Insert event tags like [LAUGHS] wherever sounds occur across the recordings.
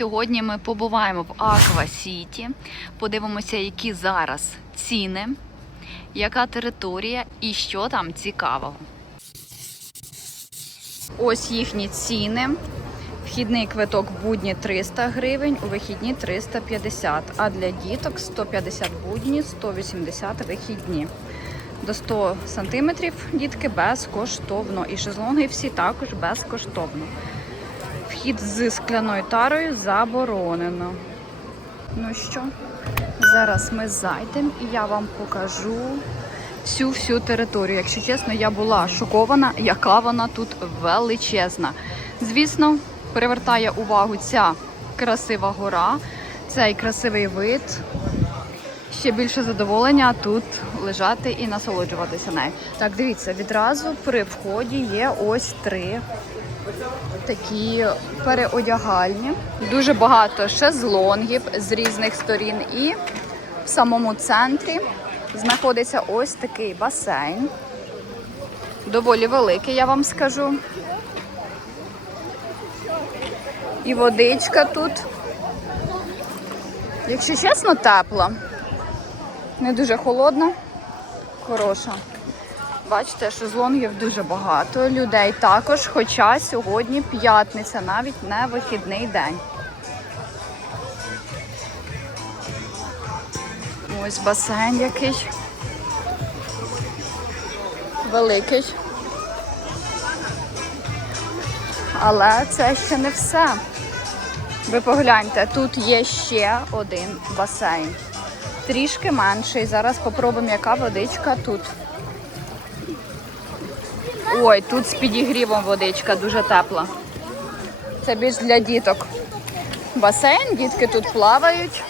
Сьогодні ми побуваємо в Аква Сіті, подивимося, які зараз ціни, яка територія і що там цікавого. Ось їхні ціни. Вхідний квиток будні 300 гривень, у вихідні 350, а для діток 150 будні, 180 вихідні. До 100 сантиметрів дітки безкоштовно. І шезлонги всі також безкоштовно. Вхід з скляною тарою заборонено. Ну що, зараз ми зайдемо і я вам покажу всю всю територію. Якщо чесно, я була шокована, яка вона тут величезна. Звісно, привертає увагу ця красива гора, цей красивий вид. Ще більше задоволення тут лежати і насолоджуватися нею. Так, дивіться, відразу при вході є ось три такі переодягальні. Дуже багато шезлонгів з різних сторін. І в самому центрі знаходиться ось такий басейн. Доволі великий, я вам скажу. І водичка тут, якщо чесно, тепла. Не дуже холодна, хороша. Бачите, шезлонгів дуже багато. Людей також, хоча сьогодні п'ятниця, навіть не вихідний день. Ось басейн який. Великий. Але це ще не все. Ви погляньте, тут є ще один басейн. Трішки менший. Зараз попробуємо, яка водичка тут. Ой, тут з підігрівом водичка дуже тепла. Це більш для діток. Басейн, дітки тут плавають.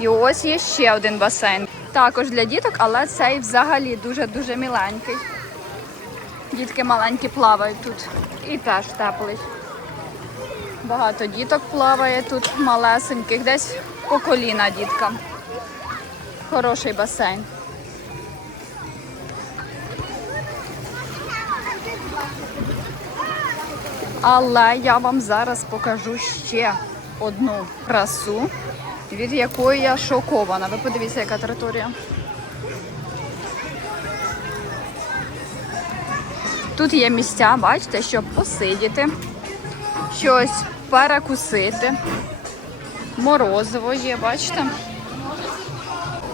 І ось є ще один басейн. Також для діток, але цей взагалі дуже-дуже міленький. Дітки маленькі плавають тут. І теж теплий. Багато діток плаває тут малесеньких, десь по коліна діткам. Хороший басейн. Але я вам зараз покажу ще одну красу, від якої я шокована. Ви подивіться, яка територія. Тут є місця, бачите, щоб посидіти, щось перекусити. Морозиво є, бачите?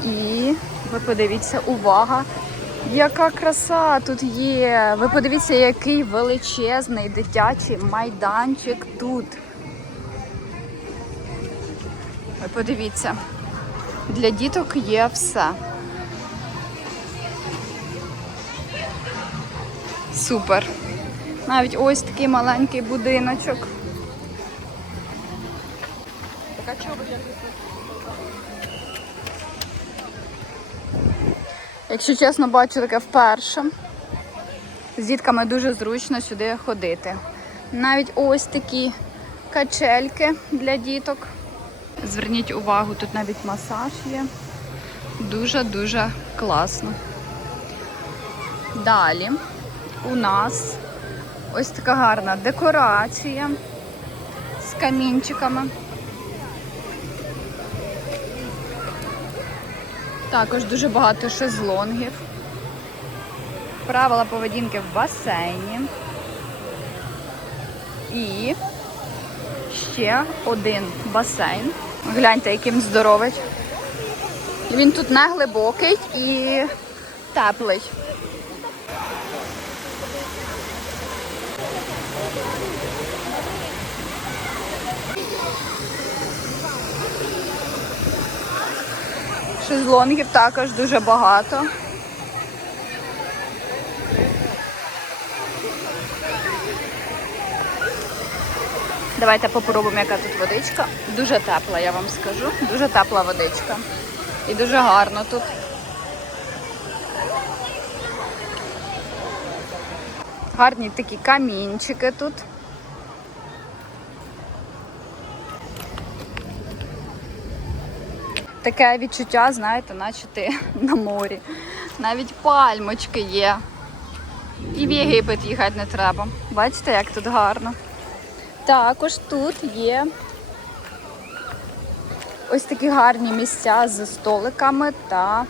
І ви подивіться, увага, яка краса тут є. Ви подивіться, який величезний дитячий майданчик тут. Ви подивіться, для діток є все. Супер. Навіть ось такий маленький будиночок. Якщо чесно, бачу таке вперше. З дітками дуже зручно сюди ходити. Навіть ось такі качельки для діток. Зверніть увагу, тут навіть масаж є. Дуже-дуже класно. Далі у нас ось така гарна декорація з камінчиками. Також дуже багато шезлонгів. Правила поведінки в басейні. І ще один басейн. Гляньте, яким здоровий. Він тут не глибокий і теплий. Шезлонгів також дуже багато. Давайте попробуємо, яка тут водичка. Дуже тепла, я вам скажу. Дуже тепла водичка. І дуже гарно тут. Гарні такі камінчики тут. Таке відчуття, знаєте, наче ти [LAUGHS] на морі. Навіть пальмочки є. І в Єгипет їхати не треба. Бачите, як тут гарно. Також тут є ось такі гарні місця з столиками та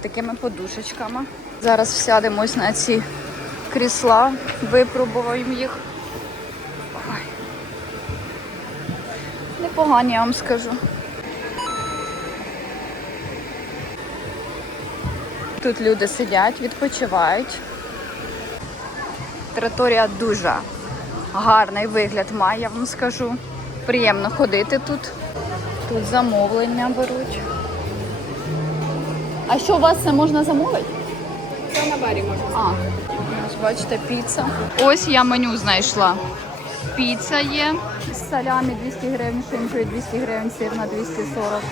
такими подушечками. Зараз сядемо ось на ці крісла, випробуємо їх. Ой. Непогані, я вам скажу. Тут люди сидять, відпочивають. Територія дуже гарний вигляд має, я вам скажу. Приємно ходити тут. Тут замовлення беруть. А що у вас це можна замовити? Це на барі можна. А, ось бачите, піца. Ось я меню знайшла. Піца є салямі 200 гривень, шинкою 200 гривень, сир на 240.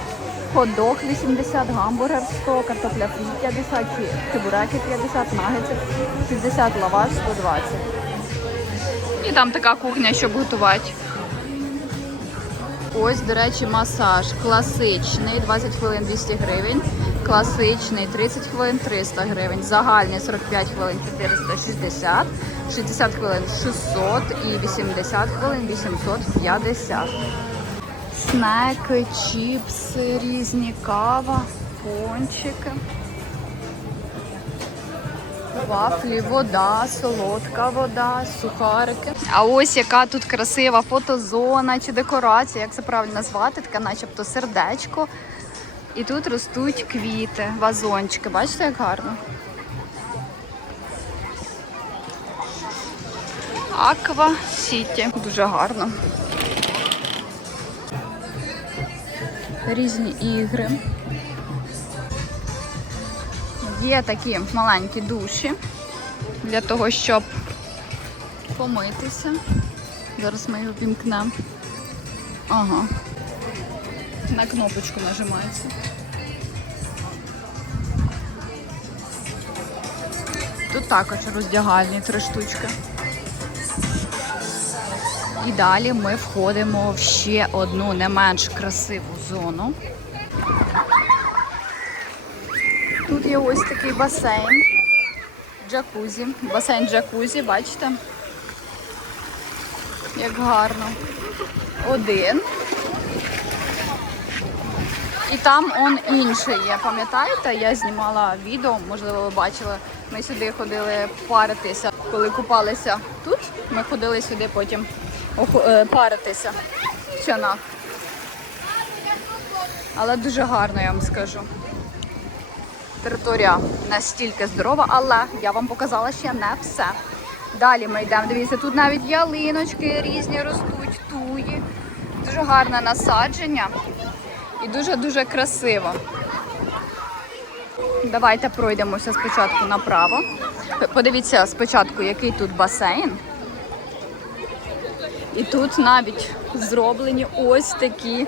Ходок 80, гамбургер 100, картопля фрі 50, чи- чебуреки 50, нагетси 60, лаваш 120. І там така кухня, щоб готувати. Ось, до речі, масаж класичний, 20 хвилин 200 гривень, класичний 30 хвилин 300 гривень, загальний 45 хвилин 460, 60 хвилин 600 і 80 хвилин 850. Снеки, чіпси, різні кава, пончики. Вафлі, вода, солодка вода, сухарики. А ось яка тут красива фотозона чи декорація, як це правильно назвати, таке начебто сердечко. І тут ростуть квіти, вазончики. Бачите, як гарно? Аква Сіті. Дуже гарно. Різні ігри. Є такі маленькі душі для того, щоб помитися. Зараз ми його вімкнемо. Ага. На кнопочку нажимається. Тут також роздягальні три штучки. І далі ми входимо в ще одну не менш красиву зону. Тут є ось такий басейн. Джакузі. Басейн джакузі, бачите? Як гарно. Один. І там он інший є. Пам'ятаєте? Я знімала відео, можливо, ви бачили. Ми сюди ходили паритися. Коли купалися тут, ми ходили сюди потім е, паритися в. Але дуже гарно, я вам скажу. Територія настільки здорова, але я вам показала ще не все. Далі ми йдемо. Дивіться, тут навіть ялиночки різні ростуть, туї. Дуже гарне насадження і дуже-дуже красиво. Давайте пройдемося спочатку направо. Подивіться спочатку, який тут басейн. І тут навіть зроблені ось такі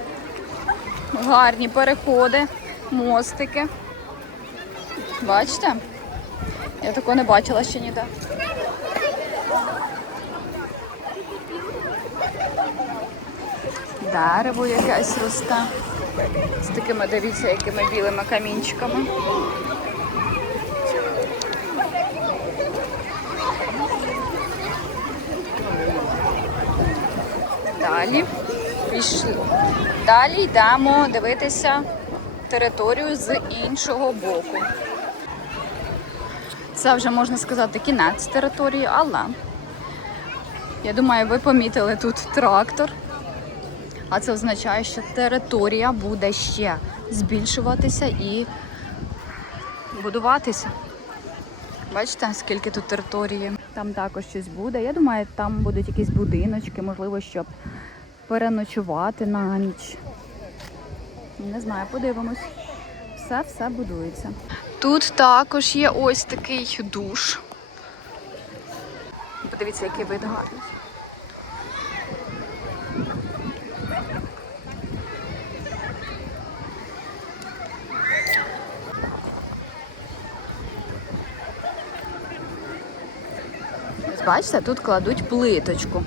гарні переходи, мостики. Бачите? Я такого не бачила ще ніде. Дерево якесь росте. З такими, дивіться, якими білими камінчиками. Далі пішли. Далі йдемо дивитися територію з іншого боку. Це вже можна сказати кінець території, але я думаю, ви помітили тут трактор. А це означає, що територія буде ще збільшуватися і будуватися. Бачите, скільки тут території. Там також щось буде. Я думаю, там будуть якісь будиночки, можливо, щоб переночувати на ніч. Не знаю, подивимось. Все, все будується. Тут також є ось такий душ. Подивіться, який вид гарний. Бачите, тут кладуть плиточку.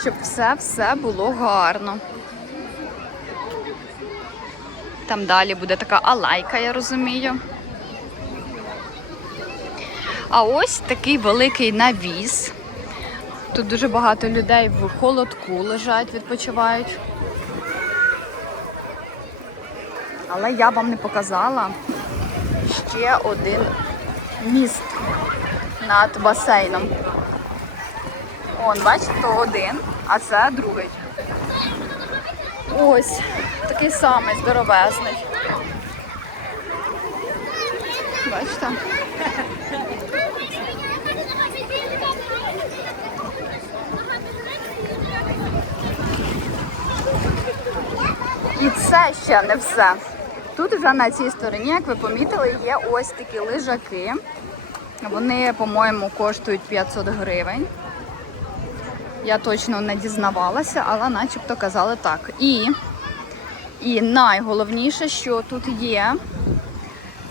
Щоб все-все було гарно. Там далі буде така алайка, я розумію. А ось такий великий навіс. Тут дуже багато людей в холодку лежать, відпочивають. Але я вам не показала ще один міст над басейном. Он, бачите, то один, а це другий. Ось такий самий здоровезний. Бачите? І це ще не все. Тут вже на цій стороні, як ви помітили, є ось такі лежаки. Вони, по-моєму, коштують 500 гривень. Я точно не дізнавалася, але начебто казали так. І, і найголовніше, що тут є,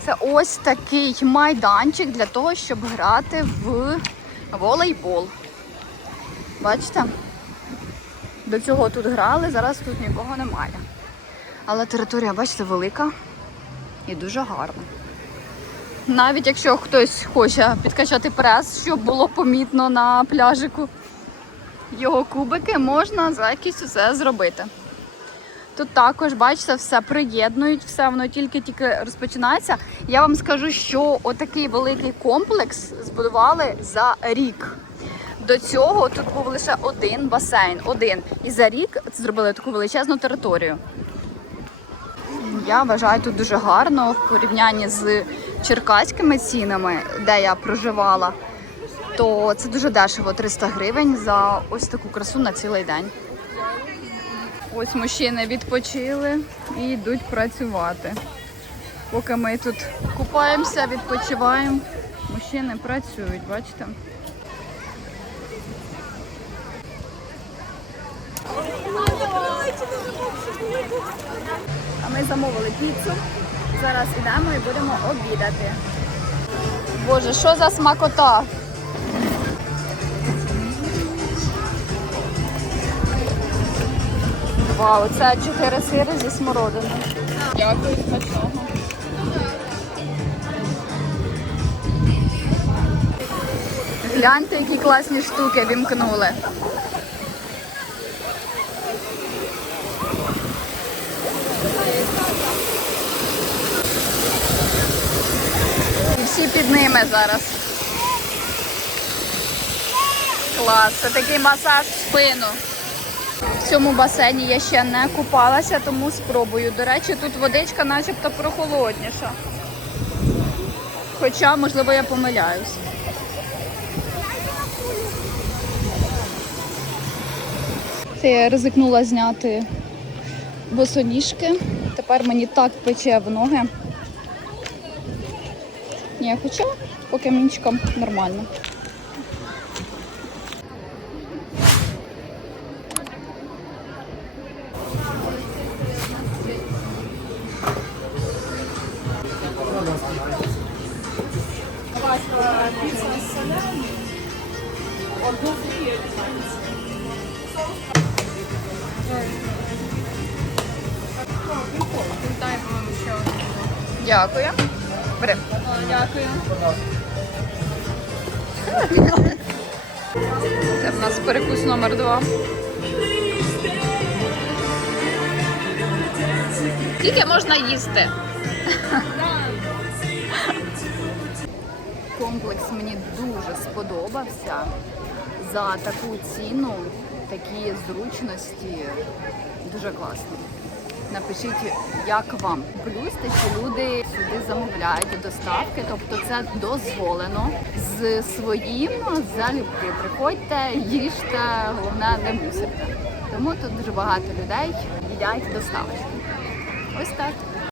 це ось такий майданчик для того, щоб грати в волейбол. Бачите? До цього тут грали, зараз тут нікого немає. Але територія, бачите, велика і дуже гарна. Навіть якщо хтось хоче підкачати прес, щоб було помітно на пляжику його кубики, можна за якісь усе зробити. Тут також, бачите, все приєднують, все воно тільки-тільки розпочинається. Я вам скажу, що отакий великий комплекс збудували за рік. До цього тут був лише один басейн, один. І за рік зробили таку величезну територію. Я вважаю тут дуже гарно в порівнянні з черкаськими цінами, де я проживала, то це дуже дешево 300 гривень за ось таку красу на цілий день. Ось мужчини відпочили і йдуть працювати. Поки ми тут купаємося, відпочиваємо, мужчини працюють, бачите? А ми замовили піцу. Зараз йдемо і будемо обідати. Боже, що за смакота? Вау, це чотири сири зі смородиною. Дякую, смачного. Гляньте, які класні штуки вімкнули. І всі під ними зараз. Клас, це такий масаж в спину. В цьому басейні я ще не купалася, тому спробую. До речі, тут водичка начебто прохолодніша. Хоча, можливо, я помиляюсь. Це я ризикнула зняти босоніжки. Тепер мені так пече в ноги. Ні, хоча по камінчикам нормально. Дякую. Бери. Дякую. Це в нас перекус номер два. Скільки можна їсти? Комплекс мені дуже сподобався. За таку ціну, такі зручності. Дуже класно. Напишіть, як вам. Плюс те, що люди сюди замовляють доставки, тобто це дозволено з своїм залюбки. Приходьте, їжте, головне не мусите. Тому тут дуже багато людей їдять доставки. Ось так.